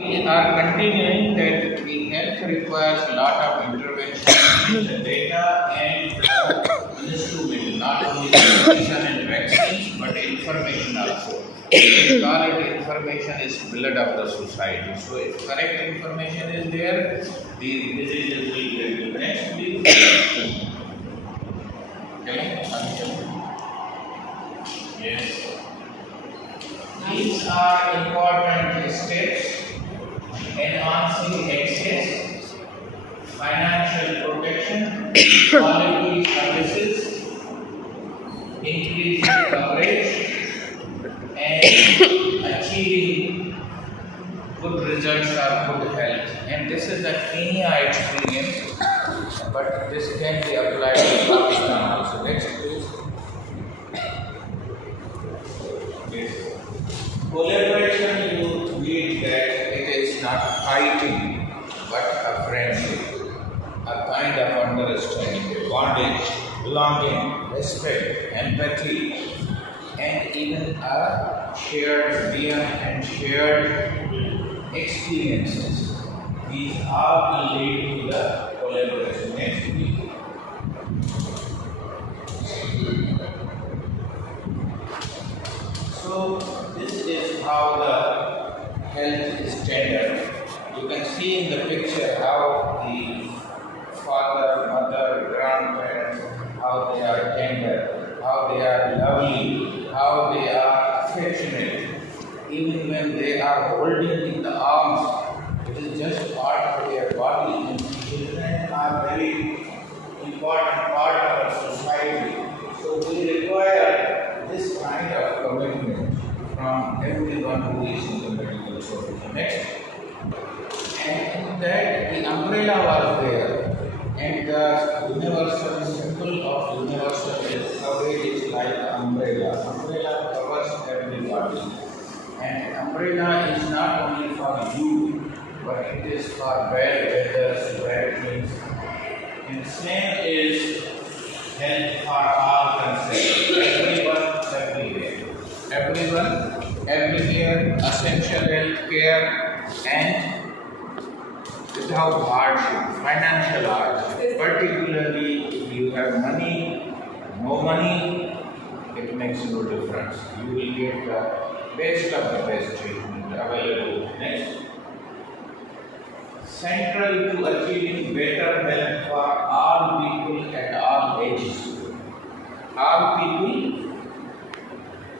We are continuing that the health requires a lot of intervention in the data and the instrument, not only medicine and vaccines, but information also. We call it information is blood of the society. So if correct information is there, the diseases will be reduced. Next, please. Okay. Yes. These are important steps enhancing access, financial protection, quality services, increasing coverage, and achieving good results or good health. And this is a Kenya experience, but this can be applied to Pakistan also. Next, please. Yes. Collaboration, you read that it is not fighting, but a friendship, a kind of understanding, bondage, belonging, respect, empathy, and even a shared vision and shared experiences. These all will lead to the collaboration. Next week. So this is how the health is tender. You can see in the picture how the father, mother, grandparents, how they are tender, how they are lovely, how they are affectionate. Even when they are holding in the arms, it is just part of their body. And children are very important part of our society. So we require this kind of commitment from everyone who is in the medical profession. Next. And in that the umbrella was there. And the universal symbol of universal coverage is like umbrella. Umbrella covers everybody. And umbrella is not only for you, but it is for bad weathers, bad things. And same is health for all concerned. Everyone, everywhere. Everyone, everywhere, essential health care and without hardship, financial hardship. Particularly if you have money, no money, it makes no difference. You will get the best of the best treatment available. Next. Central to achieving better health for all people at all ages. All people,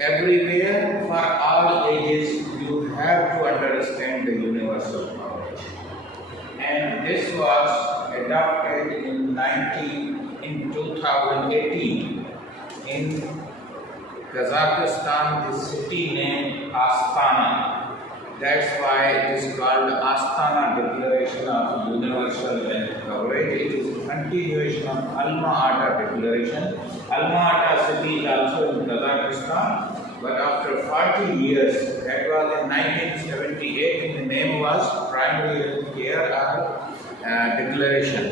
everywhere, for all ages, you have to understand the universal knowledge. And this was adopted in 2018 in Kazakhstan, the city named Astana. That's why it is called Astana Declaration of Universal Health Coverage. It is a continuation of Alma-Ata Declaration. Alma-Ata city is also in Kazakhstan, but after 40 years, that was in 1978, the name was Primary Health Care Declaration.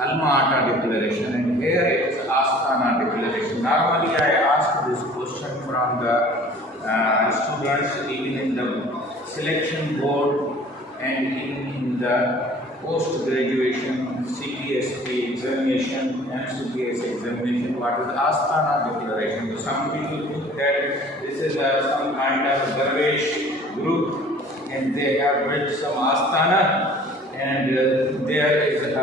Alma-Ata Declaration, and here it is Astana Declaration. Normally I ask this question from the students even in the selection board and in the post-graduation CPSP examination, MCPS examination, what is Astana Declaration. So some people think that this is some kind of Darvish group and they have built some Astana and there is a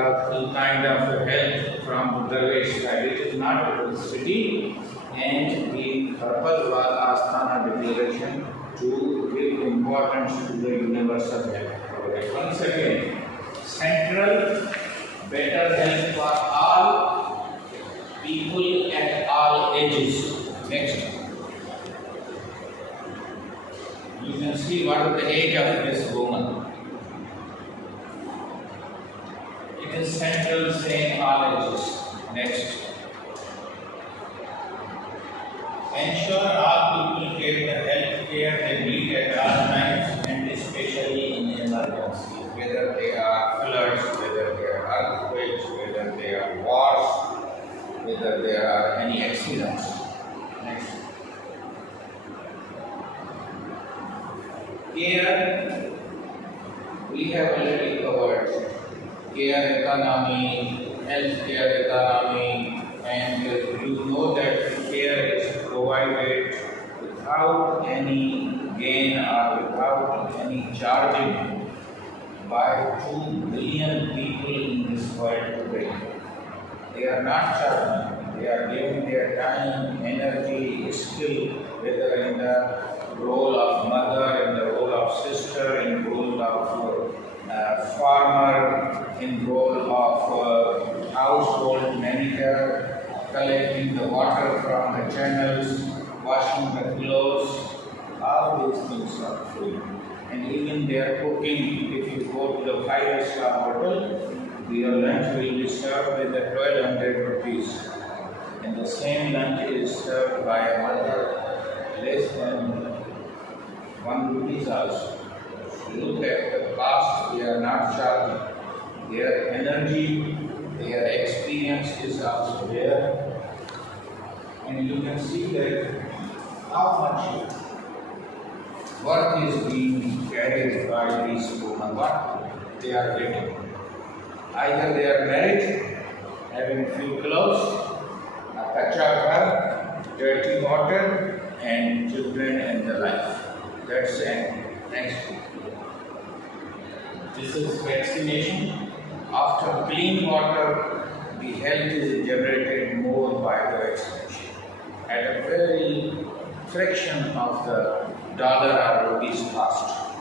kind of help from the Darvish side. It is not a city, and the purpose was Astana Declaration to give importance to the universal health coverage. Once again, central, better health for all people at all ages. Next. You can see what is the age of this woman. It is central, saying all ages. Next. Ensure all people get the health care they need at all times and especially in emergency. Whether they are floods, whether they are earthquakes, whether they are wars, whether there are any accidents. Next. Care we have already covered care economy, healthcare economy, and you know that care is provided without any gain or without any charging by 2 billion people in this world today. They are not charging, they are giving their time, energy, skill, whether in the role of mother, in the role of sister, in the role of farmer, in role of household manager, collecting the water from the channels, washing the clothes. All these things are free. And even they are cooking. If you go to the 5-star hotel, your lunch will be served with the 1200 rupees. And the same lunch is served by a mother less than 1 rupees also. Look at the cost, they are not charging. Their energy, their experience is also there. And you can see that how much work is being carried by these women, what they are getting. Either they are married, having few clothes, a kacha ghar, dirty water, and children and the life. That's it. Next. This is vaccination. After clean water, the health is generated more by the vaccination. At a very fraction of the dollar or rupees cost.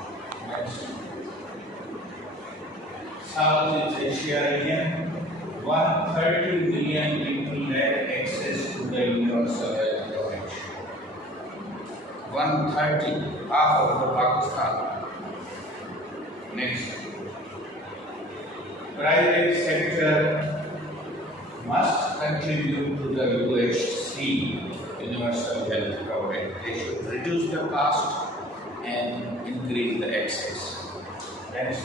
Next. Southeast Asia region, 130 million people had access to the universal health coverage. 130, half of the Pakistan. Next. Private sector must contribute to the UHC, universal health coverage. They should reduce the cost and increase the access. Next.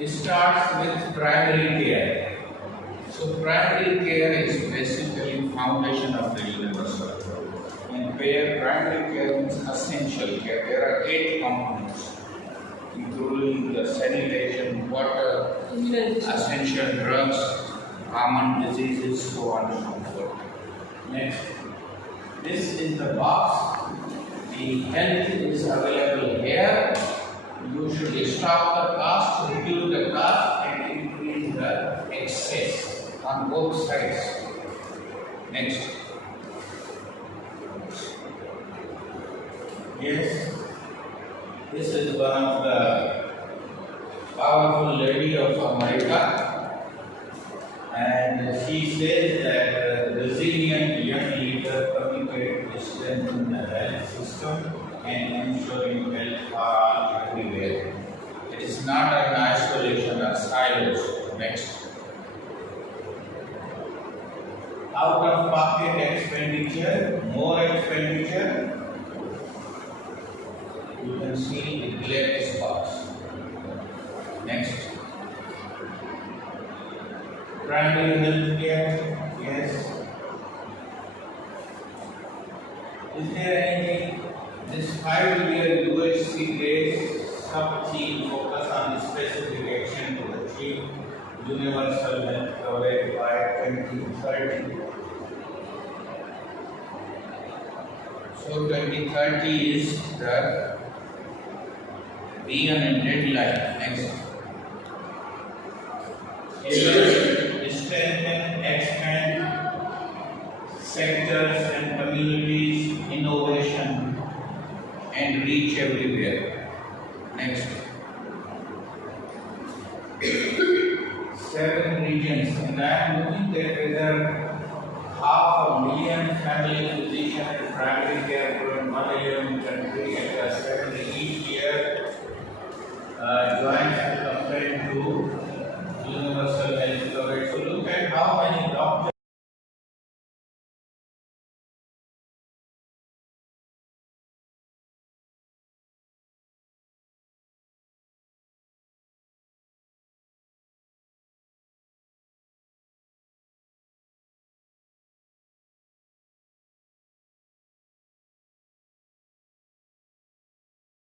It starts with primary care. So primary care is basically foundation of the universal health. And where primary care means essential care, there are 8 components, including the sanitation, water, essential drugs, common diseases, so on and so forth. Next, this is the box. The health is available here. You should stop the cost, reduce the cost, and increase the access on both sides. Next. Yes, this is one of the powerful lady of America, and she says that resilient young leaders communicate to strengthen the health system and ensuring health for all everywhere. It is not an isolation or silos. Next. Out of pocket expenditure, more expenditure. You can see the black spots. Next. Primary health care. Yes. Is there anything? This 5-year UHC grade sub-theme focus on specific action to achieve universal health coverage by 2030. So 2030 is the vision and deadline. Next. Strengthen, expand sectors and communities, innovation, and reach everywhere. Next. 7 regions, and I am looking that whether 500,000 family physicians and primary care from 111 countries across 7 each year joins the campaign to